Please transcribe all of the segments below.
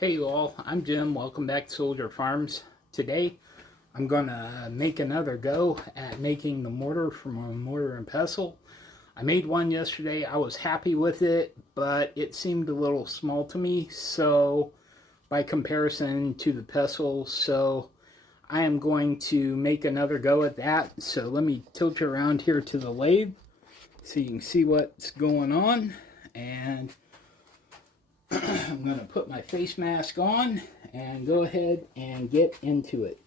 Hey you all, I'm Jim. Welcome back to Soldier Farms. Today I'm gonna make another go at making the mortar from a mortar and pestle. I made one yesterday. I was happy with it, but it seemed a little small to me, so by comparison to the pestle, so I am going to make another go at that. So let me tilt you around here to the lathe so you can see what's going on. And I'm going to put my face mask on and go ahead and get into it.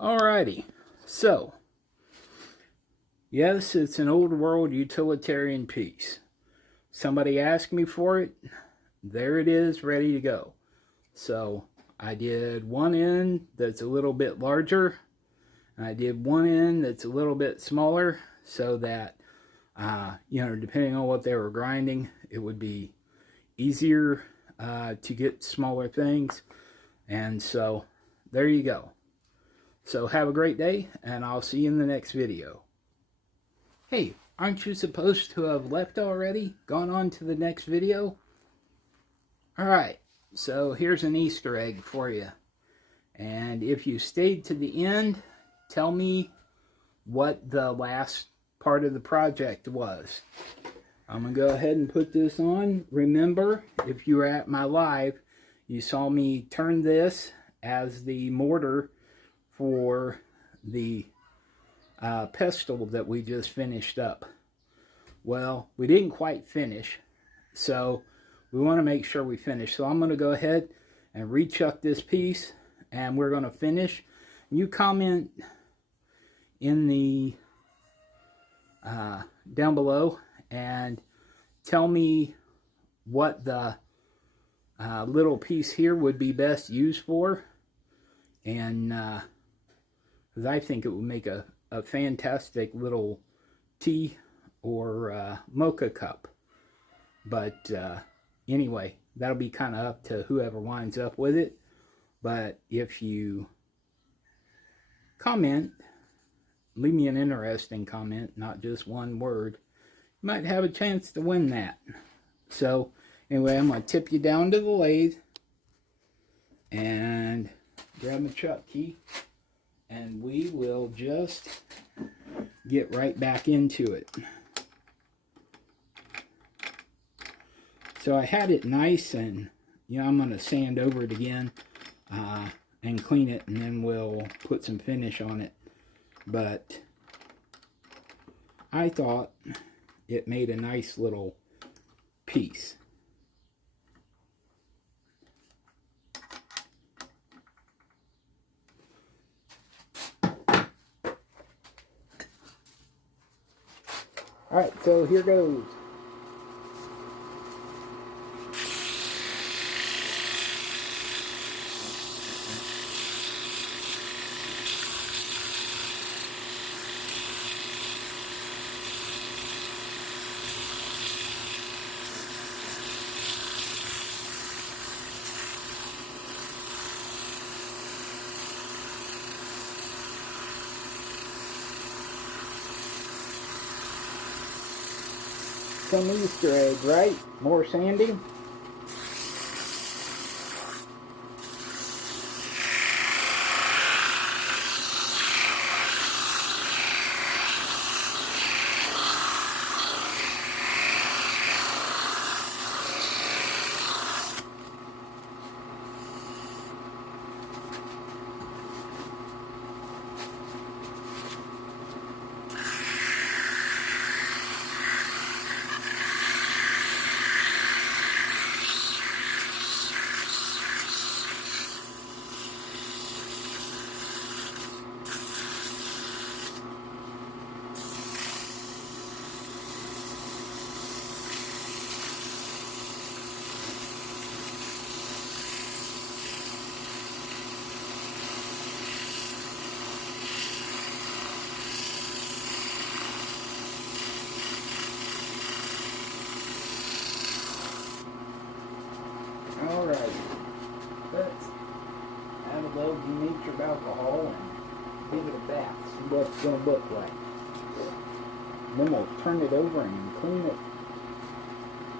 Alrighty, so yes, it's an old world utilitarian piece. Somebody asked me for it. There it is, ready to go. So I did one end that's a little bit larger, and I did one end that's a little bit smaller, so that depending on what they were grinding, it would be easier to get smaller things. And so there you go. So have a great day, and I'll see you in the next video. Hey, aren't you supposed to have left already? Gone on to the next video? Alright, so here's an Easter egg for you. And if you stayed to the end, tell me what the last part of the project was. I'm going to go ahead and put this on. Remember, if you were at my live, you saw me turn this as the mortar for the pestle that we just finished up. Well, we didn't quite finish, so we want to make sure we finish. So I'm going to go ahead and rechuck this piece, and we're going to finish. You comment in the down below and tell me what the little piece here would be best used for, and because I think it would make a fantastic little tea or mocha cup. But anyway, that'll be kind of up to whoever winds up with it. But if you comment, leave me an interesting comment, not just one word, you might have a chance to win that. So anyway, I'm going to tip you down to the lathe and grab my chuck key, and we will just get right back into it. So I had it nice, and I'm going to sand over it again and clean it, and then we'll put some finish on it. But I thought it made a nice little piece. Alright, so here goes. Some Easter egg, right? More sanding. going to look like. And then we'll turn it over and clean it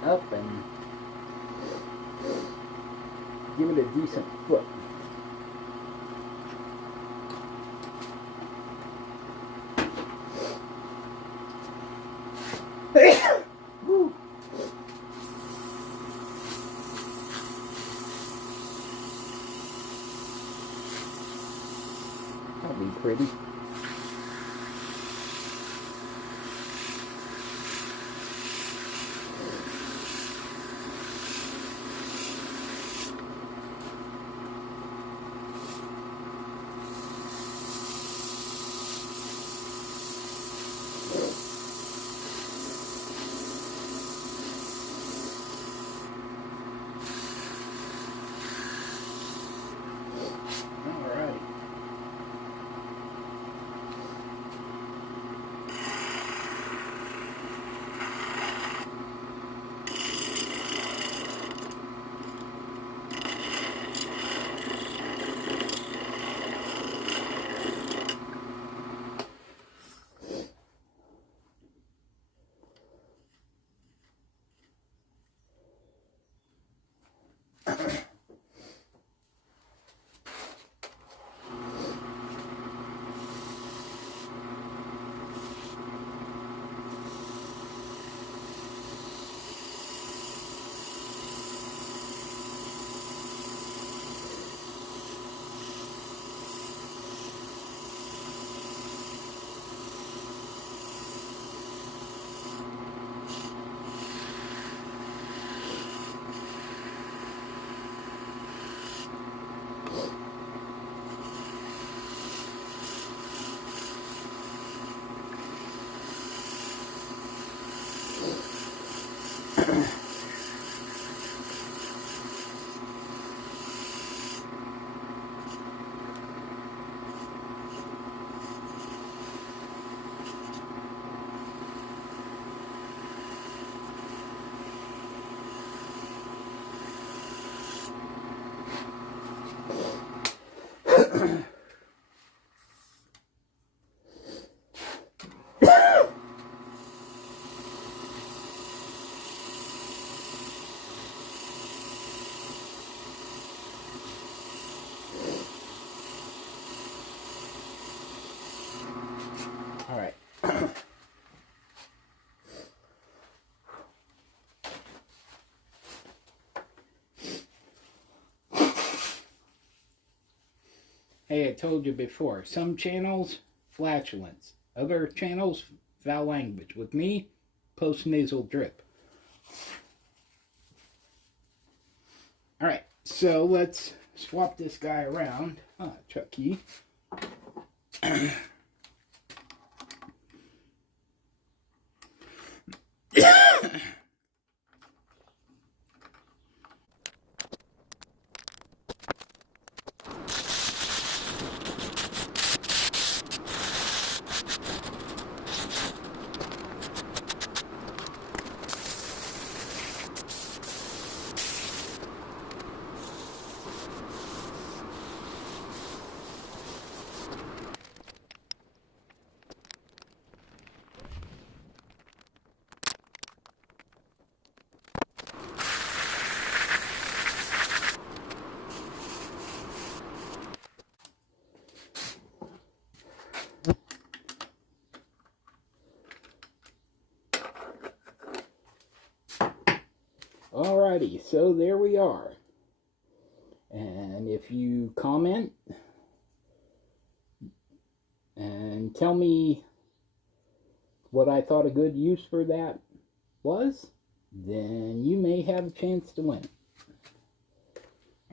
up and give it a decent foot. Woo. That'll be pretty. All right. Hey, I told you before, some channels, flatulence. Other channels, foul language. With me, post-nasal drip. Alright, so let's swap this guy around. Chucky. Alrighty, so there we are. And if you comment and tell me what I thought a good use for that was, then you may have a chance to win.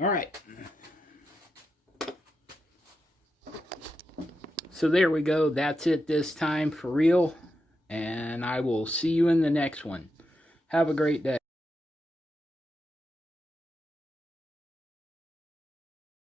Alright. So there we go. That's it this time for real. And I will see you in the next one. Have a great day.